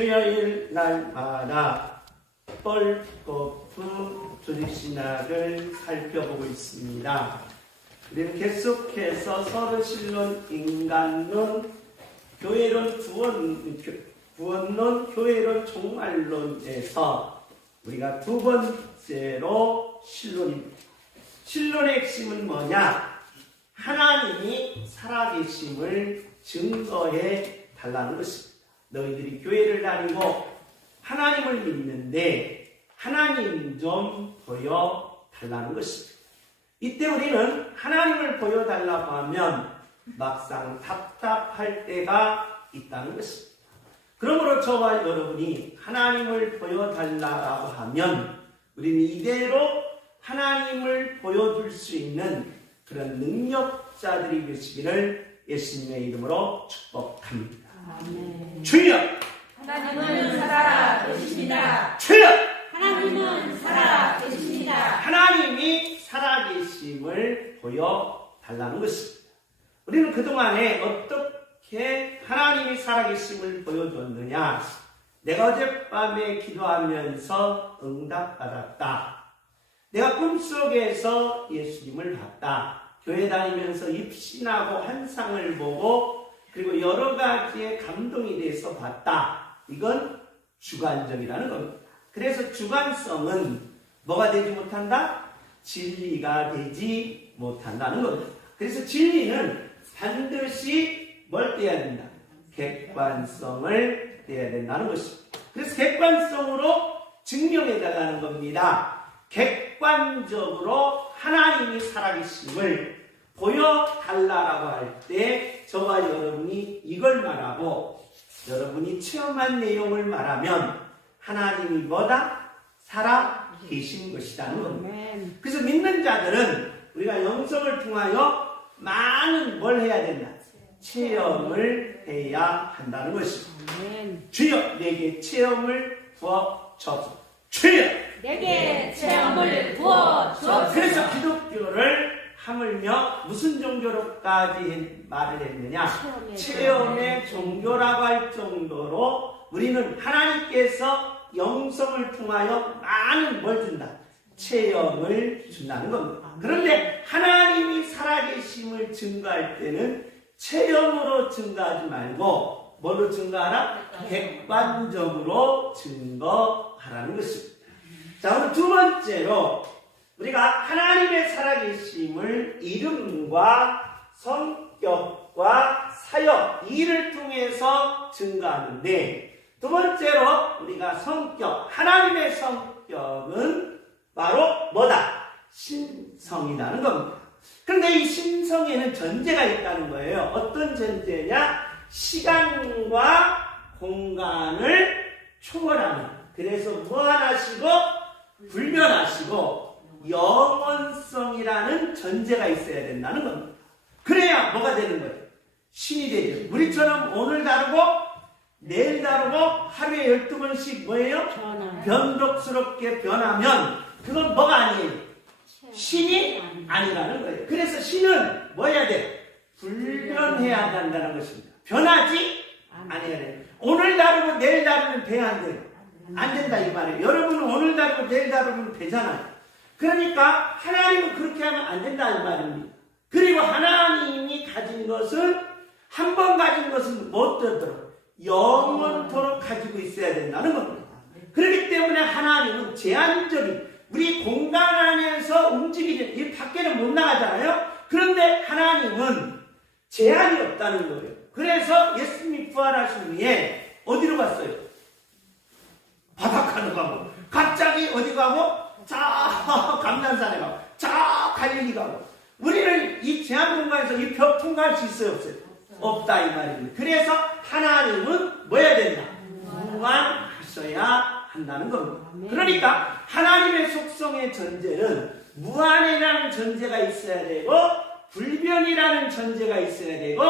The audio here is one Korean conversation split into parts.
수요일 날마다 뻘거프 조직신학을 살펴보고 있습니다. 우리는 계속해서 서르신론, 인간론, 교회론, 구원론, 교회론, 종말론에서 우리가 두 번째로 신론입니다. 신론의 핵심은 뭐냐? 하나님이 살아계심을 증거해 달라는 것입니다. 너희들이 교회를 다니고 하나님을 믿는데 하나님 좀 보여달라는 것입니다. 이때 우리는 하나님을 보여달라고 하면 막상 답답할 때가 있다는 것입니다. 그러므로 저와 여러분이 하나님을 보여달라고 하면 우리는 이대로 하나님을 보여줄 수 있는 그런 능력자들이 되시기를 예수님의 이름으로 축복합니다. 아멘. 주여! 하나님은 살아 계십니다. 주여! 하나님은 살아 계십니다. 하나님이 살아계심을 보여달라는 것입니다. 우리는 그동안에 어떻게 하나님이 살아계심을 보여줬느냐? 내가 어젯밤에 기도하면서 응답받았다. 내가 꿈속에서 예수님을 봤다. 교회 다니면서 입신하고 환상을 보고 그리고 여러 가지의 감동이 돼서 봤다. 이건 주관적이라는 겁니다. 그래서 주관성은 뭐가 되지 못한다? 진리가 되지 못한다는 겁니다. 그래서 진리는 반드시 뭘 떼야 된다? 객관성을 떼야 된다는 것입니다. 그래서 객관성으로 증명해달라는 겁니다. 객관적으로 하나님이 살아계심을 보여달라고 할 때 저와 여러분이 이걸 말하고 여러분이 체험한 내용을 말하면 하나님이 뭐다? 살아계신 것이라는 겁니다. 그래서 믿는 자들은 우리가 영성을 통하여 많은 뭘 해야 된다? 체험을 해야 한다는 것입니다. 주여 내게 체험을 부어주소서. 주여 내게 체험을 부어주옵소서. 그래서 기독교를 하물며 무슨 종교로까지 말을 했느냐? 체험의 종교라고 할 정도로 우리는 하나님께서 영성을 통하여 많은 뭘 준다? 체험을 준다는 겁니다. 그런데 하나님이 살아계심을 증거할 때는 체험으로 증거하지 말고 뭘로 증거하라? 객관적으로 증거하라는 것입니다. 자, 오늘 두 번째로 우리가 하나님의 살아계심을 이름과 성격과 사역 이를 통해서 증거하는데 두 번째로 우리가 성격, 하나님의 성격은 바로 뭐다? 신성이라는 겁니다. 그런데 이 신성에는 전제가 있다는 거예요. 어떤 전제냐? 시간과 공간을 초월하는, 그래서 무한하시고 불변하시고 영원성이라는 전제가 있어야 된다는 겁니다. 그래야 뭐가 되는 거예요? 신이 되죠. 우리처럼 오늘 다르고 내일 다르고 하루에 12번씩 뭐예요? 변덕스럽게 변하면 그건 뭐가 아니에요? 신이 아니라는 거예요. 그래서 신은 뭐 해야 돼? 불변해야 한다는 것입니다. 변하지 아니해야 돼요. 오늘 다르고 내일 다르면 돼, 안 돼요? 안 된다 이 말이에요. 여러분은 오늘 다르고 내일 다르면 되잖아요. 그러니까 하나님은 그렇게 하면 안 된다 이 말입니다. 그리고 하나님이 가진 것은 한 번 가진 것은 못 되도록 영원토록 가지고 있어야 된다는 겁니다. 그렇기 때문에 하나님은 제한적인 우리 공간 안에서 움직이는 이 밖에는 못 나가잖아요. 그런데 하나님은 제한이 없다는 거예요. 그래서 예수님이 부활하신 후에 어디로 갔어요? 바닷가로 가고 갑자기 어디 가고 저 감난산에 가고 저 갈릴리 가고 우리는 이 제한 공간에서 이 벽 통과할 수 있어요? 없어요? 없다 이 말입니다. 그래서 하나님은 뭐 해야 된다? 무한하셔야 한다는 겁니다. 그러니까 하나님의 속성의 전제는 무한이라는 전제가 있어야 되고 불변이라는 전제가 있어야 되고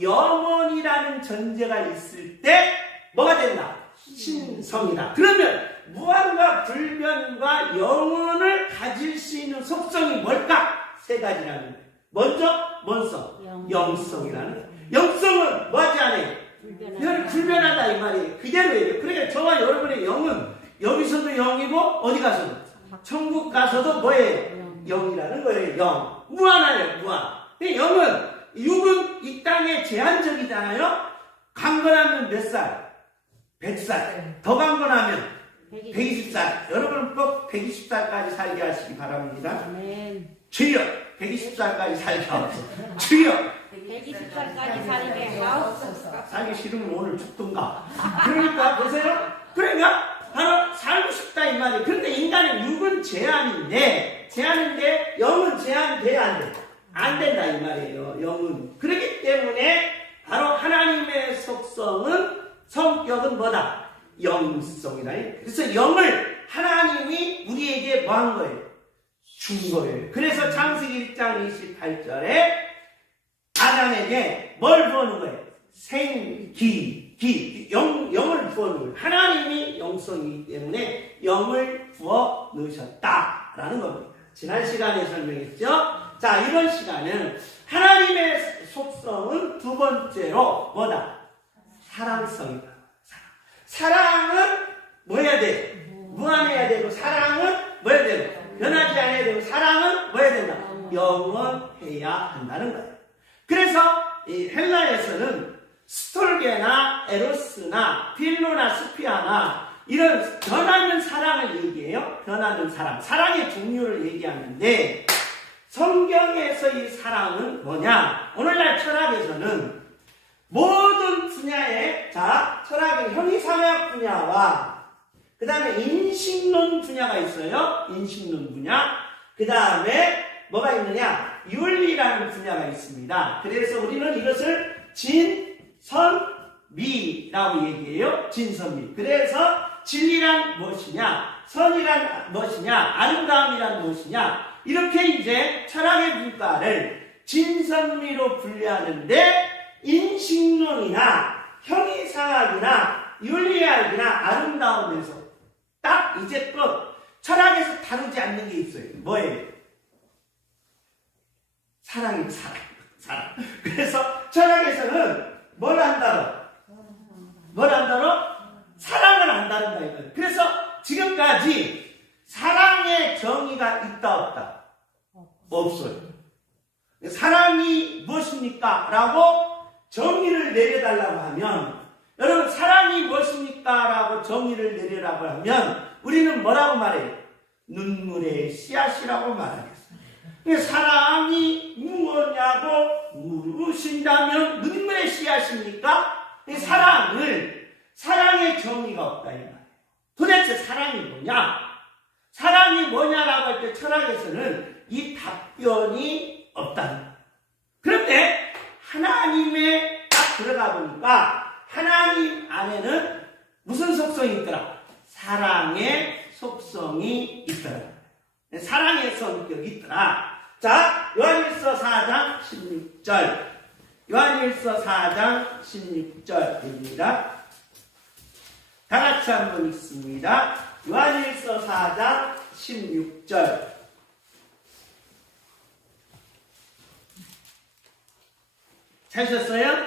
영원이라는 전제가 있을 때 뭐가 된다? 신성이다. 그러면 무한과 불변과 영원을 가질 수 있는 속성이 뭘까? 세 가지라는 거예요. 먼저 뭔 성? 영성이라는 거예요. 영성은 뭐하지 않아요? 불변하다 이 말이에요. 그대로예요. 그러니까 저와 여러분의 영은 여기서도 영이고 어디 가서도 천국 가서도 뭐예요? 영이라는 거예요. 영. 무한하네요. 무한. 영은 육은 이 땅에 제한적이잖아요. 강건하면 몇 살? 100살. 더 강건하면 120살. 여러분 꼭 120살까지 살게 하시기 바랍니다. 주여 120살까지 살게 하옵소서. 주여 120살까지 살게 하옵소서. 살기 싫으면 오늘 죽든가. 그러니까 보세요. 그러니까 바로 살고 싶다 이 말이에요. 그런데 인간은 육은 제한인데 영은 제한돼야 안 돼. 안 된다 이 말이에요. 영은. 그렇기 때문에 바로 하나님의 속성은 성격은 뭐다? 영성이다. 그래서 영을 하나님이 우리에게 뭐 한 거예요? 준 거예요. 그래서 창세기 1장 28절에 아담에게 뭘 부어놓은 거예요? 영을 부어 놓을. 하나님이 영성이기 때문에 영을 부어 넣으셨다라는 겁니다. 지난 시간에 설명했죠? 자, 이번 시간은 하나님의 속성은 두 번째로 뭐다? 사랑성이다. 사랑은 뭐 해야 돼? 무한해야 되고, 사랑은 뭐 해야 되고, 변하지 않아야 되고, 사랑은 뭐 해야 된다? 영원해야 한다는 거예요. 그래서 이 헬라에서는 스톨게나 에로스나 필로나 스피아나 이런 변하는 사랑을 얘기해요. 변하는 사랑. 사랑의 종류를 얘기하는데 성경에서 이 사랑은 뭐냐? 오늘날 철학에서는 모든 분야의 철학의 형이상학 분야와 그 다음에 인식론 분야가 있어요. 인식론 분야. 그 다음에 뭐가 있느냐? 윤리라는 분야가 있습니다. 그래서 우리는 이것을 진선미라고 얘기해요. 진선미. 그래서 진리란 무엇이냐? 선이란 무엇이냐? 아름다움이란 무엇이냐? 이렇게 이제 철학의 분과를 진선미로 분류하는데 인식론이나 형이상학이나 윤리학이나 아름다움에서 딱 이제껏 철학에서 다루지 않는 게 있어요. 뭐예요? 사랑입니다. 사랑. 그래서 철학에서는 뭘 한다로? 사랑을 안 다룬다 이거예요. 그래서 지금까지 사랑의 정의가 있다 없다? 없어요. 사랑이 무엇입니까? 라고 정의를 내려달라고 하면, 여러분 사랑이 무엇입니까? 라고 정의를 내려라고 하면 우리는 뭐라고 말해요? 눈물의 씨앗이라고 말하겠습니다. 사랑이 무엇냐고 물으신다면 눈물의 씨앗입니까? 사랑의 정의가 없다 이 말이에요. 도대체 사랑이 뭐냐? 사랑이 뭐냐라고 할 때 철학에서는 이 답변이 없다. 그런데 하나님에 딱 들어가 보니까 하나님 안에는 무슨 속성이 있더라? 사랑의 속성이 있더라. 사랑의 성격이 있더라. 자, 요한일서 4장 16절. 요한일서 4장 16절입니다. 다 같이 한번 읽습니다. 요한일서 4장 16절. 찾으셨어요?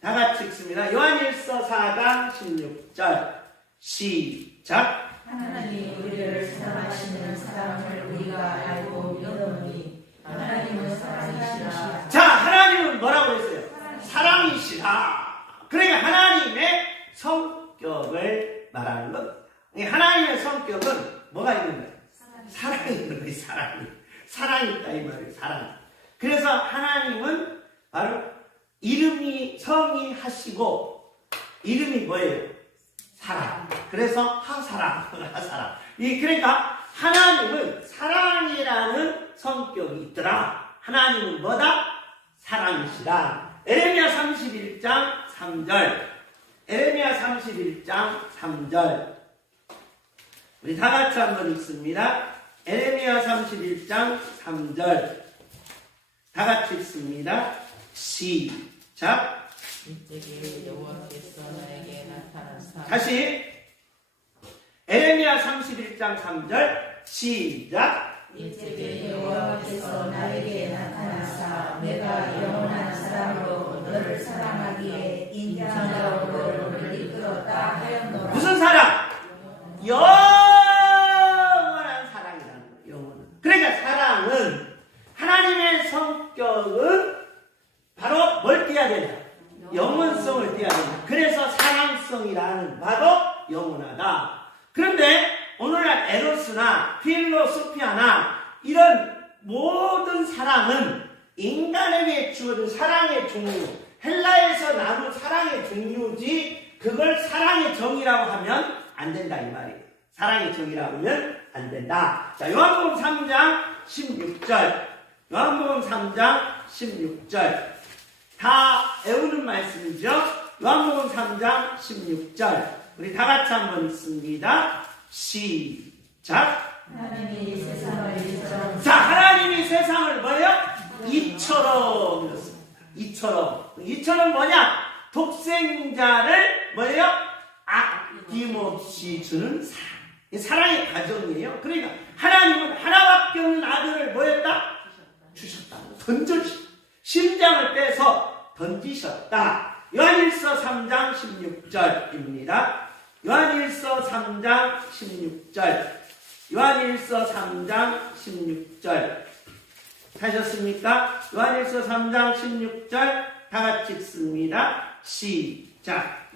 다 같이 읽습니다. 요한일서 4장 16절. 시작. 하나님이 우리를 사랑하시는 사랑을 우리가 알고 믿노니 하나님은 사랑이시라. 자, 하나님은 뭐라고 했어요? 사랑이시라. 그러니까 하나님의 성격을 말하는 것. 하나님의 성격은 뭐가 있는 거예요? 사랑이 있는 거예요. 사랑이 있다 이 말이에요. 사랑. 그래서 하나님은 바로 이름이 성이 하시고 이름이 뭐예요? 사랑. 그래서 하사랑. 그러니까 하나님은 사랑이라는 성격이 있더라. 하나님은 뭐다? 사랑이시라. 에레미야 31장 3절. 에레미야 31장 3절. 우리 다 같이 한번 읽습니다. 에레미야 31장 3절. 다 같이 읽습니다. 시작. 이때에 여호와께서 나에게 나타나사. 다시 에레미야 31장 3절 시작. 이때에 여호와께서 나에게 나타나사 내가 영원한 사랑으로 너를 너를 사랑하기에 인자적으로 너를 이끌었다 하였노라. 무슨 사랑? 영원한 사랑이라는 거예요. 영원한. 그러니까 사랑은 하나님의 성격은 바로 뭘 띄어야 된다? 영원성을 띄어야 된다. 그래서 사랑성이라는 바로 영원하다. 그런데 오늘날 에로스나 필로소피아나 이런 모든 사랑은 인간에게 주어진 사랑의 종류, 헬라에서 나눈 사랑의 종류지 그걸 사랑의 정의라고 하면 안 된다 이 말이에요. 사랑의 정의라고 하면 안 된다. 자, 요한복음 3장 16절. 요한복음 3장 16절. 다 외우는 말씀이죠. 요한복음 3장 16절. 우리 다 같이 한번 읽습니다. 시작. 하나님이 세상을 이처럼 자, 하나님이 세상을 뭐예요? 이처럼 이렇습니다. 이처럼 뭐냐? 독생자를 뭐예요? 아낌없이 주는 사랑. 이 사랑의 가정이에요. 그러니까 하나님은 하나밖에 없는 아들을 뭐였다? 주셨다. 던져주셨다. 심장을 빼서 던지셨다. 요한일서 3장 16절입니다. 요한일서 3장 16절. 요한일서 3장 16절. 하셨습니까? 요한일서 3장 16절 다 같이 읽습니다. 시작.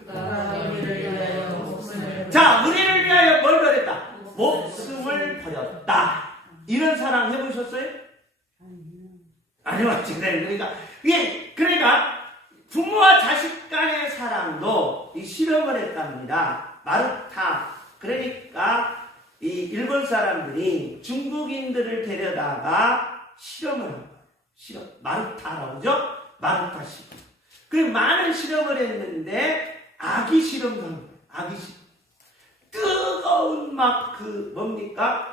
자, 우리를 위하여 뭘 버렸다? 목숨을 버렸다. 이런 사랑 해보셨어요? 안 해봤지. 그러니까 부모와 자식 간의 사랑도 이 실험을 했답니다. 마르타. 그러니까 이 일본 사람들이 중국인들을 데려다가 실험을 한 거예요. 마르타라고 그러죠? 마르타 실험. 그리고 많은 실험을 했는데 아기 실험도 한 거예요. 아기 실험. 뜨거운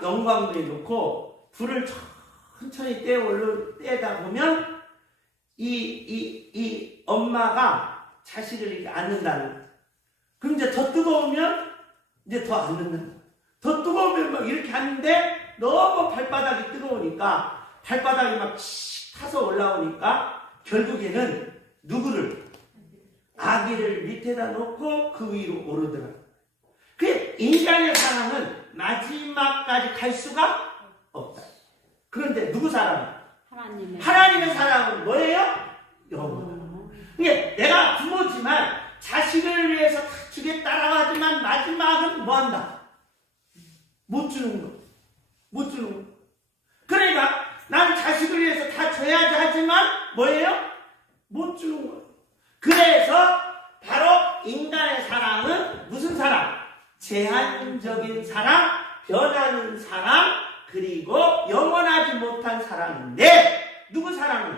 영광물에 놓고 불을 천천히 떼다 보면 이 엄마가 자식을 이렇게 안는다는 거예요. 그럼 이제 더 뜨거우면 이제 더 안는다는 거예요. 더 뜨거우면 막 이렇게 하는데 너무 발바닥이 뜨거우니까 발바닥이 막 타서 올라오니까 결국에는 누구를? 아기를 밑에다 놓고 그 위로 오르더라고요. 그 인간의 사랑은 마지막까지 갈 수가 없다. 그런데 누구 사랑? 하나님의 사랑은 뭐예요? 영원. 그러니까 내가 부모지만 자식을 위해서 다 주겠다라고 하지만 마지막은 뭐 한다? 못 주는 거. 못 주는 거. 그러니까 난 자식을 위해서 다 줘야지 하지만 뭐예요? 못 주는 거. 그래서 바로 인간의 사랑은 무슨 사랑? 제한적인 사랑, 변하는 사랑, 그리고 영원하지 못한 사랑인데 누구 사랑은?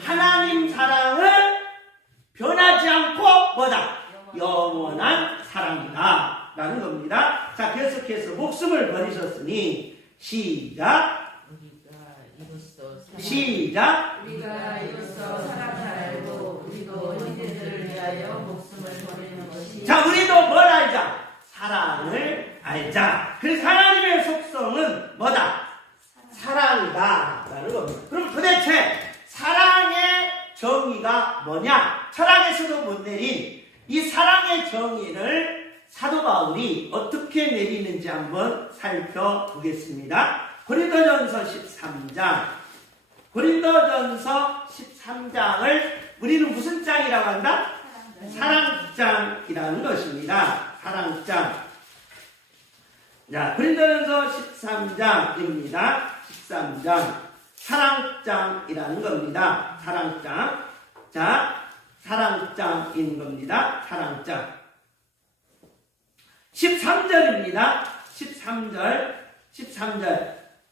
하나님 사랑은 변하지 않고 뭐다? 영원한 사랑이다 라는 겁니다. 자, 계속해서 목숨을 버리셨으니 시작. 우리가 이로써 사랑을 알고 우리도 형제들을 위하여 목숨을 버리는 것이. 자, 우리도 뭘 알자? 사랑을 알자. 그래서 하나님의 속성은 뭐다? 사랑이다 라는 겁니다. 그럼 도대체 사랑의 정의가 뭐냐? 철학에서도 못 내린 이 사랑의 정의를 사도 바울이 어떻게 내리는지 한번 살펴보겠습니다. 고린도전서 13장을 우리는 무슨 장이라고 한다? 사랑장이라는 것입니다. 사랑장. 자, 고린도전서 13장입니다. 13장. 사랑장이라는 겁니다. 사랑장. 자, 사랑장인 겁니다. 사랑장. 13절입니다. 13절.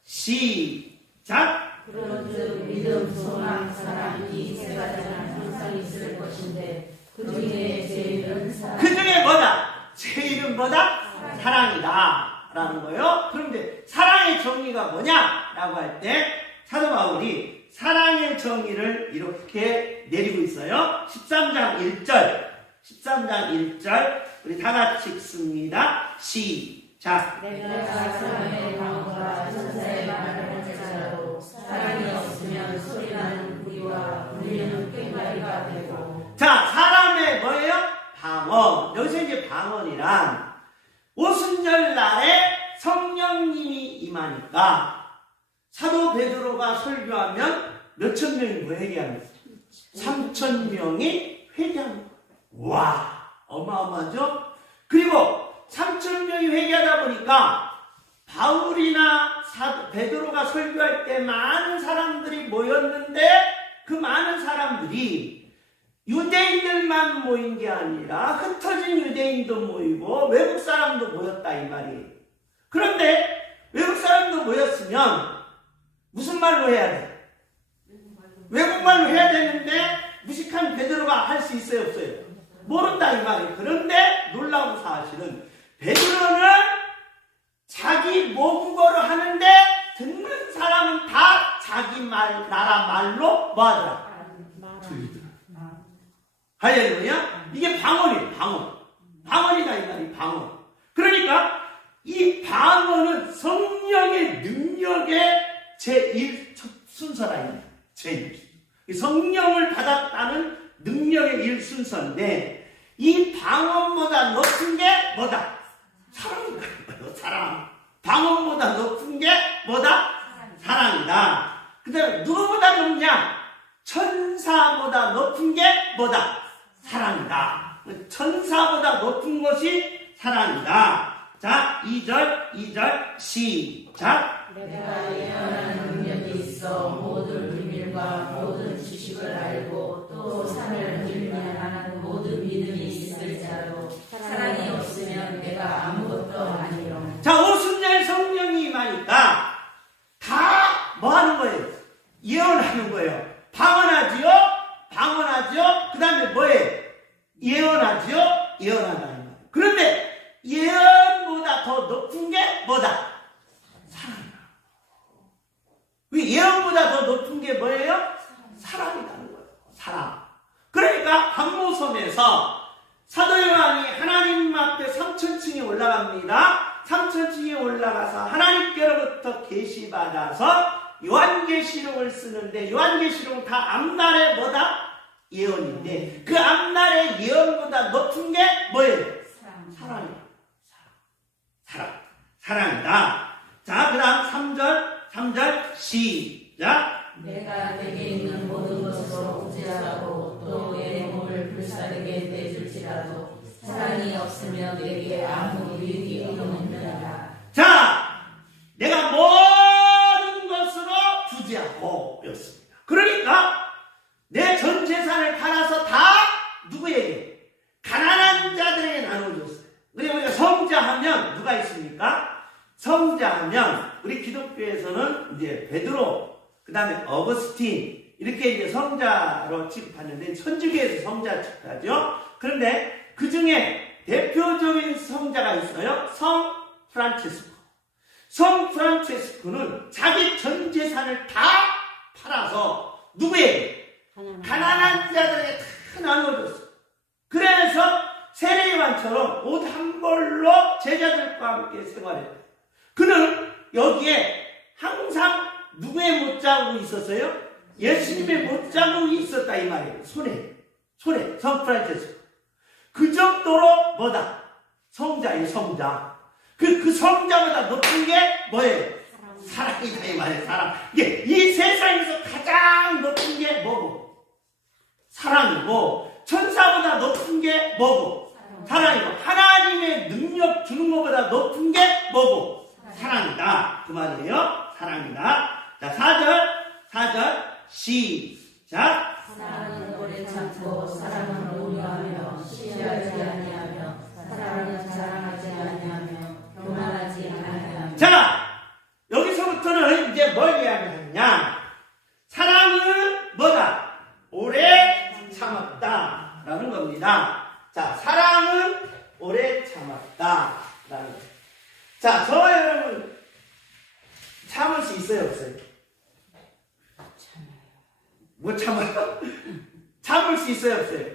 시작. 그런즉 믿음, 소망, 사랑 이 세 가지는 항상 있을 것인데 그 중에 제일은 사랑. 그 중에 뭐다? 제일은 뭐다? 사랑이다 라는 거예요. 그런데 사랑의 정의가 뭐냐? 라고 할 때 사도 바울이 사랑의 정의를 이렇게 내리고 있어요. 13장 1절 우리 다 같이 읽습니다. 시작. 내가 사랑의 방과 천사의 말을 할 자로 사랑이 없으면 소리나는 우리와 우리는 꽹과리가 되고. 자, 사람의 뭐예요? 방언. 여기서 이제 방언이란 오순절 날에 성령님이 임하니까 사도 베드로가 설교하면 몇천 명이 뭐 회개합니다. 3,000명이 회개합니다. 와, 어마어마하죠? 그리고 3,000명이 회개하다 보니까 바울이나 베드로가 설교할 때 많은 사람들이 모였는데 그 많은 사람들이 유대인들만 모인 게 아니라 흩어진 유대인도 모이고 외국 사람도 모였다 이 말이에요. 그런데 외국 사람도 모였으면 무슨 말로 해야 돼? 외국말로 해야 되는데 무식한 베드로가 할 수 있어요 없어요? 모른다 이 말이에요. 그런데 놀라운 사실은 베드로는 자기 모국어로 하는데 듣는 사람은 다 자기 나라 말로 뭐 하더라? 들리더라. 할렐루야? 이게 방언이에요. 방언이다 이 말이 방언. 그러니까 이 방언은 성령의 능력의 제1 순서라. 제1. 성령을 받았다는 능력의 1순서인데 이 방언보다 높은 게 뭐다? 사랑이다. 사랑. 방언보다 높은 게 뭐다? 사랑이다. 그 다음에 누구보다 높냐? 천사보다 높은 게 뭐다? 사랑이다. 천사보다 높은 것이 사랑이다. 자, 2절 시작. 내가 예언하는 능력이 있어 모든 비밀과 모든 지식을 알고 또 산을 밀면하는 모든 믿음이 있을지라도 사랑이 없으면 내가 아무것도 아니요. 자, 오순절 성령이 임하니까 다 뭐 하는 거예요? 예언하는 거예요. 방언하지요? 그 다음에 뭐예요? 예언하지요? 예언하다. 그런데 예언보다 더 높은 게 뭐다? 사랑이다. 왜 예언보다 더 높은 게 뭐예요? 사랑이라는 거예요. 사랑. 그러니까 박모섬에서 사도 요한이 하나님 앞에 3,000층에 올라갑니다. 3,000층에 올라가서 하나님께로부터 계시받아서 요한계시록을 쓰는데 요한계시록은 다 앞날의 뭐다? 예언인데 그 앞날의 예언보다 높은 게 뭐예요? 사랑이다. 사랑이다. 자, 그 다음 3절 시작. 내가 내게 있는 모든 것으로 구제하고 또 내 몸을 불사르게 내줄지라도 사랑이 없으면 내게 아무 유익이 없느니라. 자, 내가 모든 것으로 구제하고 였습니다. 그러니까 내 전 재산을 팔아서 다 누구에게? 가난한 자들에게 나눠줬어요. 우리가 성자하면 누가 있습니까? 성자하면 우리 기독교에서는 이제 베드로, 그 다음에 어거스틴 이렇게 이제 성자로 취급하는데 천주교에서 성자 취급하죠. 그런데 그 중에 대표적인 성자가 있어요. 성 프란체스코. 성 프란체스코는 자기 전 재산을 다 팔아서 누구에게? 가난한 자들에게 다 나눠줬어요. 그래서 세례요한처럼 옷 한 벌로 제자들과 함께 생활했어요. 그는 여기에 항상 누구의 못자국이 있었어요? 예수님의 못자국이 있었다 이 말이에요. 손에 성 프란체스코. 그 정도로 뭐다? 성자예요. 성자. 그 성자보다 높은 게 뭐예요? 사랑이다 이 말이에요. 사랑. 이게 이 세상에서 가장 높은 게 뭐고? 사랑이고 천사보다 높은 게 뭐고? 사랑이고 하나님의 능력 주는 것보다 높은 게 뭐고? 사랑이다. 그 말이에요. 사랑이다. 자, 4절 시작. 사랑은 오래 참고 사랑은 온유하며 시기하지 아니하며 사랑은 자랑하지 아니하며 교만하지 아니하며. 자, 여기서부터는 이제 뭘 이야기하느냐? 사랑은 뭐다? 오래 참았다라는 겁니다. 자, 사랑은 오래 참았다라는 거. 자, 저 여러분 참을 수 있어요, 없어요? 못 참아요? 참을 수 있어요, 없어요?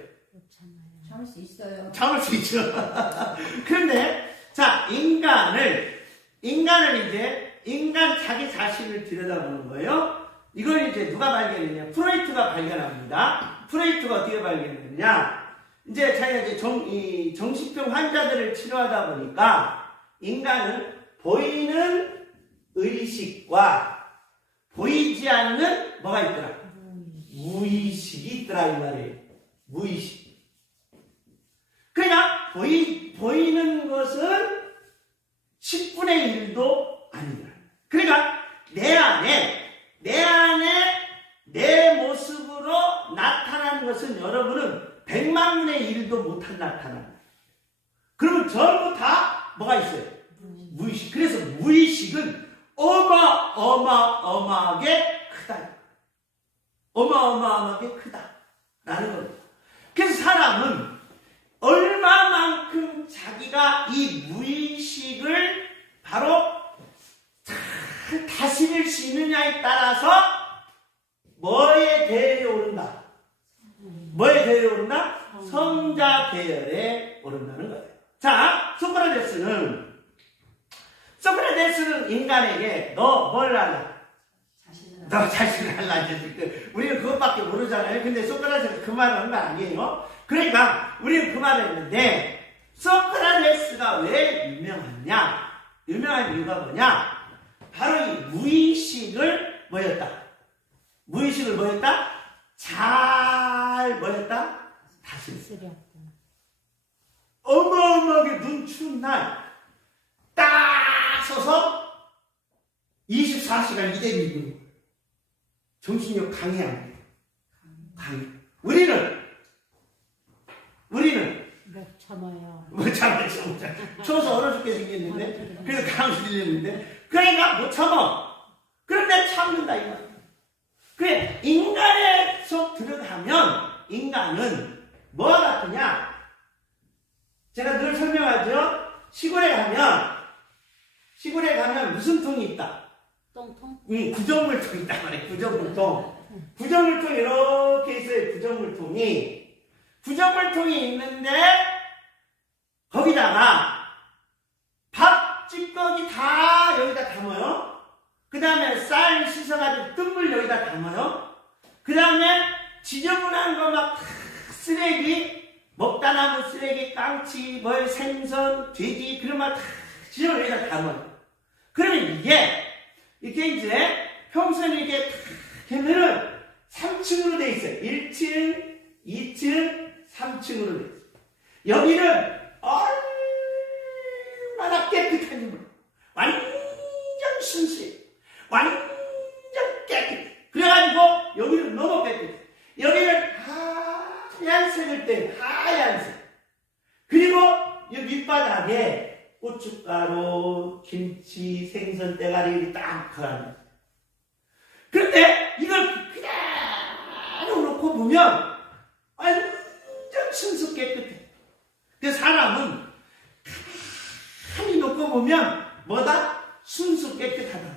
참을 수 있어요. 참을 수 있죠. 그런데 자, 인간을 이제 인간 자기 자신을 들여다보는 거예요. 이걸 이제 누가 발견했냐? 프로이트가 발견합니다. 프로이트가 어떻게 발견했느냐? 이제 자기가 이제 정신병 환자들을 치료하다 보니까 인간은 보이는 의식과 보이지 않는 뭐가 있더라? 무의식이 있더라 이 말이에요. 무의식. 그러니까 보이는 것은 10분의 1도 아니다. 그러니까 내 안에 내 모습으로 나타나는 것은 여러분은 100만분의 1도 못한 나타나는. 그러면 전부 다 뭐가 있어요? 무의식. 그래서 무의식은 어마어마하게 크다. 어마어마하게 크다라는 겁니다. 그래서 사람은 얼마만큼 자기가 이 무의식을 바로 잘 다스릴 수 있느냐에 따라서 뭐에 대열에 오른다? 뭐에 대열에 오른다? 성자 대열에 오른다는 거예요. 자, 소크라테스는 인간에게 너 뭘 하냐? 너 자신을 하려. 우리는 그것밖에 모르잖아요. 근데 소크라테스가 그 말을 한 거 아니에요. 그러니까 우리는 그 말을 했는데 소크라테스가 왜 유명하냐? 유명한 이유가 뭐냐? 바로 이 무의식을 뭐였다? 무의식을 뭐였다? 잘 뭐였다? 다스렸다. 어마어마하게 눈 추운 날 딱 서서 24시간 이대로 정신력 강해야 돼. 강해. 우리는 못 참아요. 못 참아. 추워서 얼어 죽게 생겼는데 그래서 강수 들렸는데 그러니까 못 참아. 그런데 참는다 이 말이야. 그래, 인간에 속 들어가면 인간은 뭐가 같으냐? 제가 늘 설명하죠. 시골에 가면 무슨 통이 있다? 똥통? 구정물통이 있단 말이에요. 구정물통. 구정물통이 이렇게 있어요. 구정물통이 있는데 거기다가 밥 찌꺼기 다 여기다 담아요. 그 다음에 쌀 씻어가지고 뜬물 여기다 담아요. 그 다음에 지저분한 거 막 쓰레기, 먹다 남은 쓰레기, 깡치, 생선, 돼지 그런 거 다 지저분 여기다 담아요. 그러면 이게 이제 평소에 이게 탁 되면은 3층으로 돼 있어요. 1층, 2층, 3층으로 돼 있어요. 여기는 얼마나 깨끗한지 몰라. 완전 순수해. 완전 깨끗해. 그래가지고 여기는 너무 깨끗해. 여기는 하얀색을 뗀 하얀색. 그리고 이 밑바닥에 고춧가루, 김치, 생선, 대가리 딱 걸어놔. 그런데 이걸 그냥 놓고 보면 완전 순수 깨끗해. 그래서 사람은 가만히 놓고 보면 뭐다? 순수 깨끗하다.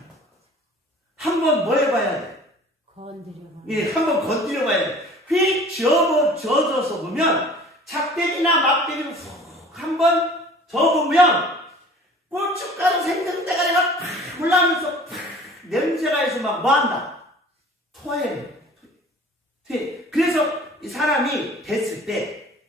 한번 뭐 해봐야 돼? 건드려봐. 예, 한번 건드려봐야 돼. 휙 저어줘서 보면 작대기나 막대기로 훅 한번 저어보면 고춧가루 생선대가리가 팍 올라오면서 팍 냄새가 있어 막 뭐한다? 토해. 그래서 이 사람이 됐을 때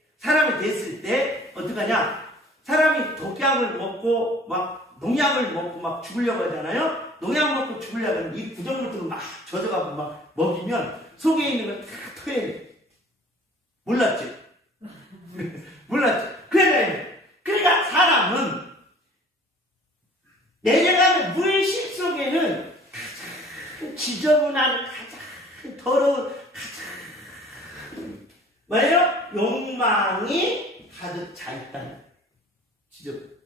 어떡하냐? 사람이 독약을 먹고 막 농약을 먹고 막 죽으려고 하잖아요. 농약 먹고 죽으려고 하면 이 구정물들을 막 젖어가고 막 먹이면 속에 있는 걸 다 토해. 몰랐지? 몰랐지? 그러니까 사람은 내려가는 무의식 속에는 가장 지저분한, 가장 더러운, 가장 뭐예요? 욕망이 가득 차 있다는 지저분.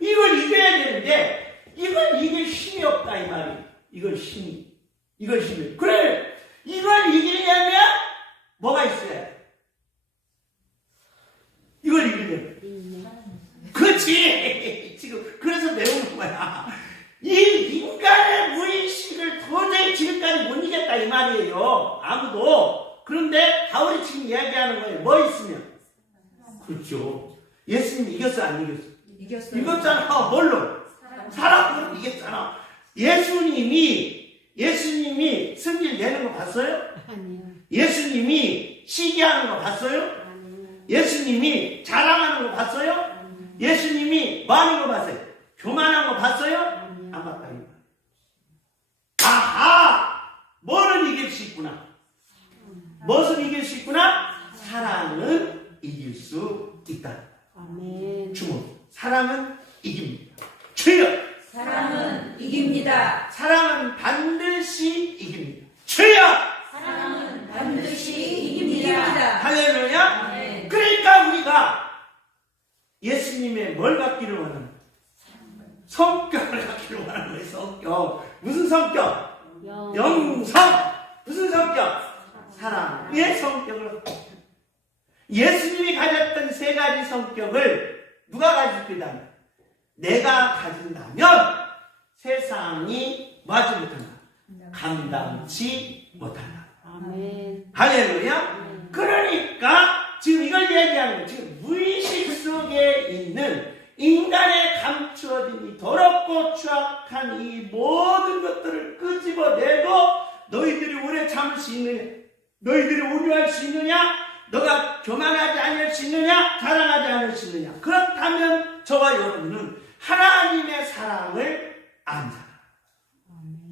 이걸 이겨야 되는데 이걸 이길 힘이 없다 이 말이에요. 이걸 힘이. 그래, 이걸 이기려면 뭐가 있어야 돼? 이걸 이기려면. 그렇지. 지금 그래서 배우는 거야. 이 인간의 무의식을 도저히 지금까지 못 이겼다 이 말이에요. 아무도. 그런데 바울이 지금 이야기하는 거예요. 뭐 있으면? 그렇죠. 예수님이 이겼어 안 이겼어? 이겼잖아. 뭘로? 사랑으로 이겼잖아. 예수님이 예수님이 승질 내는 거 봤어요? 아니요. 예수님이 시기하는 거 봤어요? 아니요. 예수님이 자랑하는 거 봤어요? 아니요. 예수님이 뭐 하는 거 봤어요? 교만한 거 봤어요? 아니요. 안 봤다. 아하! 뭐를 이길 수 있구나? 무엇을 이길 수 있구나? 사랑은 이길 수 있다. 아멘. 주문. 사랑은 이깁니다. 주여! 사랑은 이깁니다. 사랑은 반드시 이깁니다. 주여! 사랑은 반드시 이깁니다. 할렐루야! 네. 그러니까 우리가 예수님의 뭘 갖기를 원하는 거예요? 성격을 갖기를 원하는 거예요. 성격. 무슨 성격? 영성. 무슨 성격? 사랑의 성격을. 예수님이 가졌던 세 가지 성격을 누가 가질 거다? 내가 가진다면 세상이 뭐하지 못한다? 감당치 못한다. 아멘. 할렐루야. 그러니까 지금 이걸 얘기하는 거예요. 지금 무의식 속에 있는 인간의 감추어진 이 더럽고 추악한 이 모든 것들을 끄집어내고 너희들이 오래 참을 수 있느냐? 너희들이 온유할 수 있느냐? 너가 교만하지 않을 수 있느냐? 자랑하지 않을 수 있느냐? 그렇다면 저와 여러분은 하나님의 사랑을 안 자.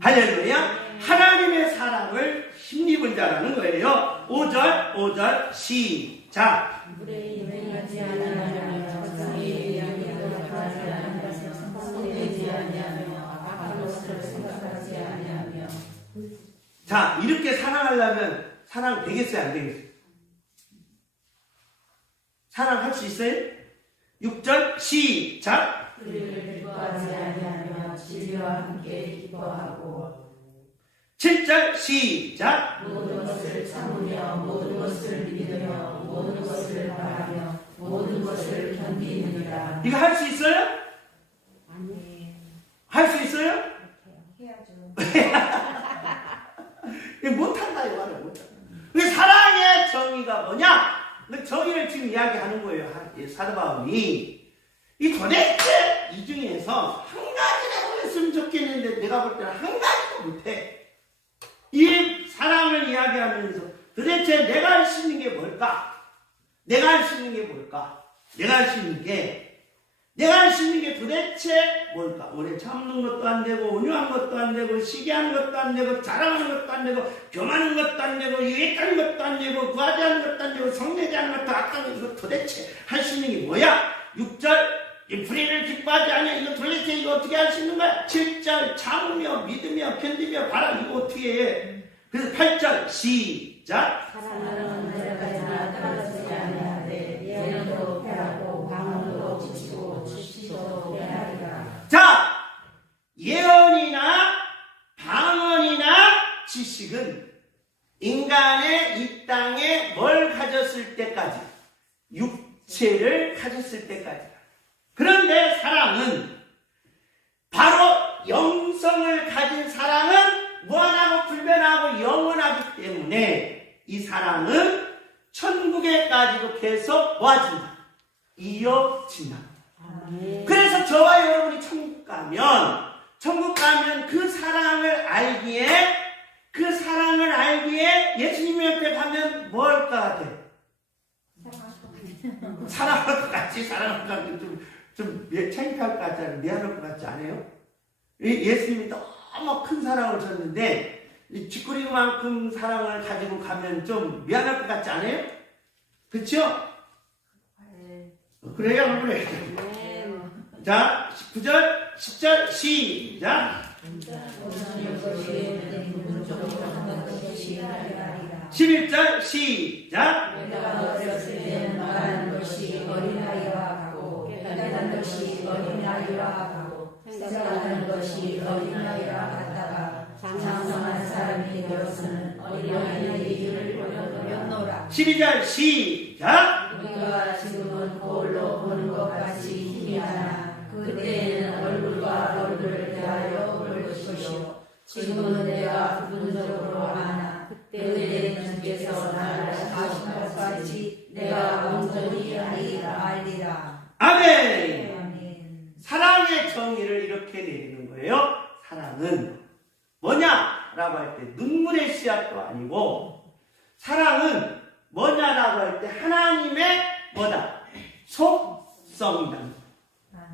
할렐루야. 하나님의 사랑을 힘입은 자라는 거예요. 5절 시작. 물에 인행하지 아니하며 적상에 양념하지 아니하며 성내지 아니하며 악한 것을 생각하지 아니하며. 자, 이렇게 사랑하려면 사랑 되겠어요, 안 되겠어요? 사랑할 수 있어요? 6절 시작. 그를 기뻐하지 아니하며 진리와 함께 기뻐하고 7절 시작. 모든 것을 참으며 모든 것을 믿으며 모든 것을 바라며 모든 것을 견디느니라. 이거 할 수 있어요? 아멘. 할 수 있어요? 해야죠. 이거 못한다, 이거 말을 못한다. 근데 사랑의 정의가 뭐냐? 그 정의를 지금 이야기하는 거예요. 사도 바울이. 이 도대체 이 중에서 한 가지라도 했으면 좋겠는데 내가 볼 때는 한 가지도 못해. 이 사랑을 이야기하면서 도대체 내가 할 수 있는 게 뭘까? 내가 할 수 있는 게 뭘까? 내가 할 수 있는 게 도대체 뭘까? 오래 참는 것도 안 되고 온유한 것도 안 되고 시기하는 것도 안 되고 자랑하는 것도 안 되고 교만하는 것도 안 되고 유익하는 것도 안 되고 구하지 않는 것도 안 되고 성내지 않는 것도 악한 것. 도대체 할 수 있는 게 뭐야? 6절 이 불의를 기뻐하지 않냐? 이거 도대체 이거 어떻게 할 수 있는 거야? 7절 참으며 믿으며 견디며 바라. 이거 어떻게 해? 그래서 8절 시작. 사랑은 언제까지나 떨어지지 아니하되 예언도 패하고 방언도 지치고 지시도 패하리라. 자, 예언이나 방언이나 지식은 인간의 이 땅에 뭘 가졌을 때까지? 육체를 가졌을 때까지. 그런데 사랑은 바로 영성을 가진 사랑은 무한하고 불변하고 영원하기 때문에 이 사랑은 천국에까지도 계속 모아진다. 이어진다. 아멘. 그래서 저와 여러분이 천국 가면 그 사랑을 알기에 예수님 옆에 가면 뭐 할 것 같아? 사랑할 것 같지? 사랑할 것 같지? 좀 창피할 것 같지 않아요? 미안할 것 같지 않아요? 예수님이 너무 큰 사랑을 줬는데 쥐꼬리만큼 사랑을 가지고 가면 좀 미안할 것 같지 않아요? 그렇죠? 그래요? 안 그래요? 아멘. 자, 9절, 10절 시작. 11절 시작. 내가 어렸을 때는 말하는 것이 어린아이와 같고 깨달은 것이 어린아이와 같고 생각하는 것이 어린아이와 같다가 장성한 사람이 되어서는 어린아이의 일을 배웠노라. 12절 시작. 우리가 지금은 거울로 보는 것 같이 희미하나 그때에는 얼굴과 얼굴을 대하여 볼 것이요 지금은 내가 부분적으로 아나 그때에는 주께서 나를 하신 것까지 내가 온전히 알리라. 아멘. 아멘. 사랑의 정의를 이렇게 내리는 거예요. 사랑은 뭐냐? 뭐냐라고 할 때 눈물의 씨앗도 아니고 사랑은 뭐냐라고 할 때 하나님의 뭐다? 속성이다.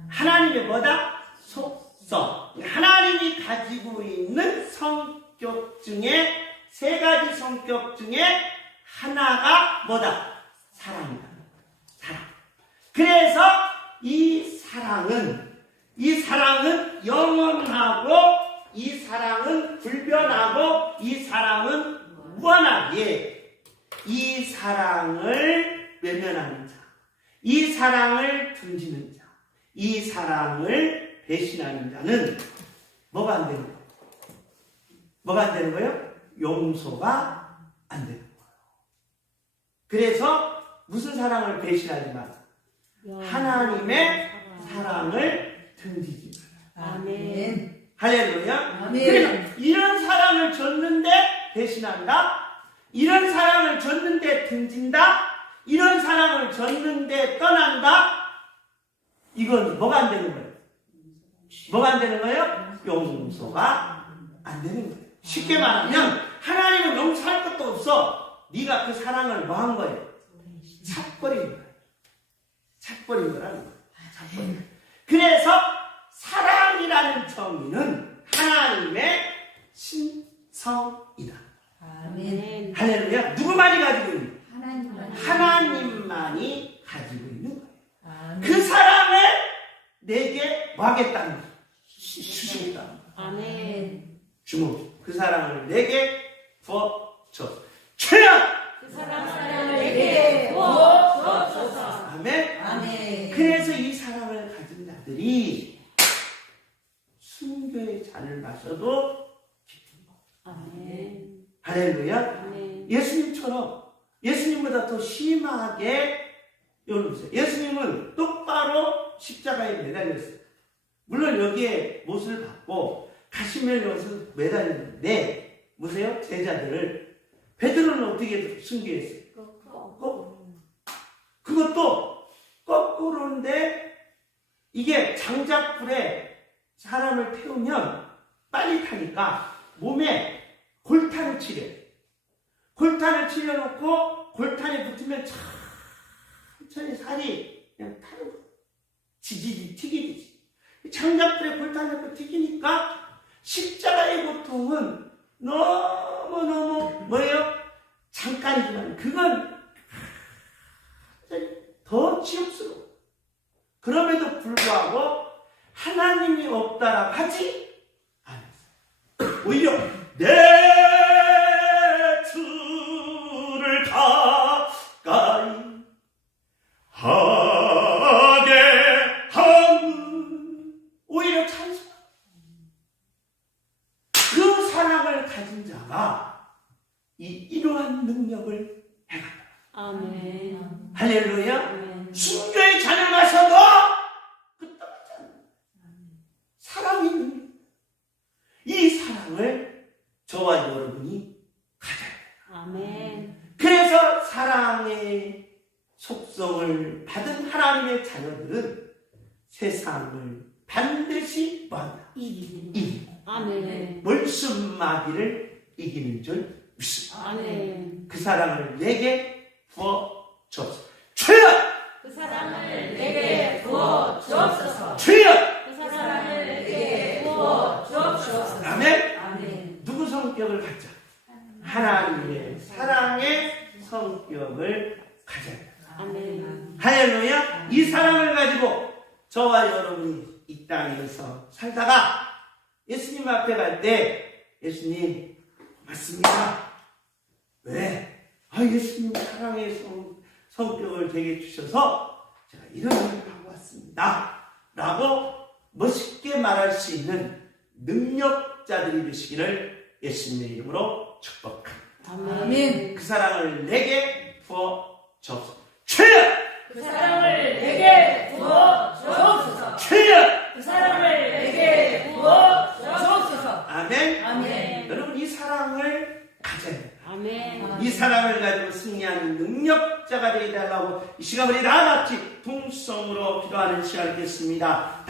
하나님의 뭐다? 속성. 하나님이 가지고 있는 성격 중에 세 가지 성격 중에 하나가 뭐다? 사랑이다. 사랑. 그래서 이 사랑은 영원하고 이 사랑은 불변하고 이 사랑은 무한하게 이 사랑을 외면하는 자, 이 사랑을 등지는 자, 이 사랑을 배신하는 자는 뭐가 안 되는 거예요? 뭐가 안 되는 거예요? 용서가 안 되는 거예요. 그래서 무슨 사랑을 배신하지 마. 하나님의 사랑을 등지지 마라. 아멘. 할렐루야. 아멘. 그래서 이런 사랑을 줬는데 배신한다. 이런 사랑을 줬는데 등진다. 이런 사랑을 줬는데 떠난다. 이건 뭐가 안 되는 거예요? 뭐가 안 되는 거예요? 용서가 안 되는 거예요. 쉽게 말하면 하나님은 용서할 것도 없어. 네가 그 사랑을 뭐 한 거예요? 착버린 거예요. 착버린 거라는 거예요. 착버린 거예요. 그래서 사랑이라는 정의는 하나님의 신성이다. 아멘. 할렐루야. 누구만이 가지고 있는 거예요? 하나님만. 하나님만이 가지고 있는 거예요. 아멘. 그 사랑을 내게 뭐 하겠다는 거예요? 주시겠다. 아멘. 주모. 그 사랑을 내게 부어줘. 주여! 그 사랑을 내게 부어주옵소서. 아멘. 아멘. 그래서 이 사랑을 가진 자들이 순교의 잔을 마셔도 아멘. 할렐루야. 아멘. 예수님처럼 예수님보다 더 심하게 여러분 예수님은 똑바로 십자가에 매달렸어요. 물론 여기에 못을 받고 가시멜 못을 매달렸는데 보세요. 제자들을 베드로는 어떻게 순교했어요? 그것도 거꾸로인데 이게 장작불에 사람을 태우면 빨리 타니까 몸에 골탄을 치래. 골탄을 치려놓고 골탄이 붙으면 천천히 살이 그냥 타는 거야. 지지지 튀기듯이. 장작불에 골탄을 튀기니까 십자가의 고통은 너무너무 뭐예요? 잠깐이지만 그건 더 치욕스러워. 그럼에도 불구하고 하나님이 없다라고 하지 않았어요. 오히려 내 주를 가까이 하게 하는 오히려 찬송. 그 사랑을 가진 자가 이러한 능력을 해간다. 아멘. 할렐루야. 아멘. 순교의 잔을 마셔도 끝나지 않는 사랑이 있는 거예요. 이 사랑을 저와 여러분이 가져야 돼요. 아멘. 그래서 사랑의 속성을 받은 하나님의 자녀들은 세상을 반드시 뭐한다? 이긴다. 아멘. 물숨마비를 이기는 줄 믿습니다. 아멘. 그 사랑을 내게 부어주옵소서. 주여! 그 사랑을 내게 부어주옵소서. 주여! 그 사랑을 내게 부어주옵소서. 아멘. 아멘. 누구 성격을 갖자? 하나님의 사랑의 성격을 가져야 돼. 아멘. 할렐루야. 이 사랑을 가지고 저와 여러분이 이 땅에서 살다가 예수님 앞에 갈 때 예수님 맞습니다. 왜? 예수님 사랑의 성격을 되게 주셔서 제가 이런 일을 하고 왔습니다. 라고 멋있게 말할 수 있는 능력자들이 되시기를 예수님의 이름으로 축복합니다. 아멘. 그 사랑을 내게 부어주옵소서. 주여! 그 사랑을 내게 부어주옵소서. 주여! 그 사랑을 내게 부어주옵소서. 아멘. 아멘. 여러분 이 사랑을 가져야 돼요. 아멘. 이 사랑을 가지고 승리하는 능력자가 되게 달라고 이 시간 우리 다 같이 동성으로 기도하는 시간을 갖겠습니다.